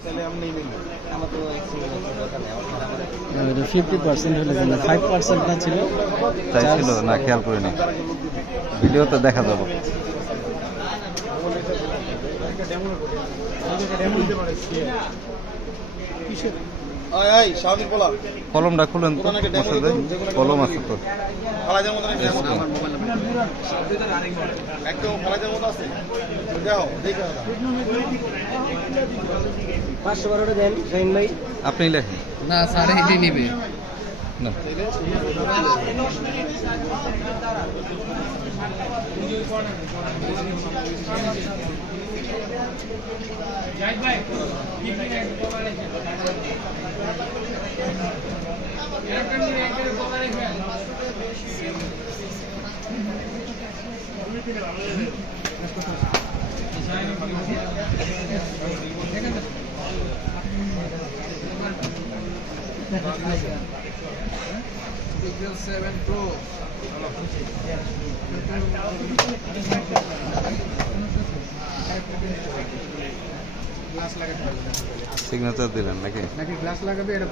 50% হলে 5% না ছিল, তাই ছিল না, খেয়াল করিনি, ভিডিওতে দেখা যাবে। কলমটা খুলেন তো, কলম আছে তো। আপনি লেখেন না স্যার, এটাই নিবে না। Pixel 7 Pro সিগনেচার দিলেন নাকি? গ্লাস লাগাবে এটা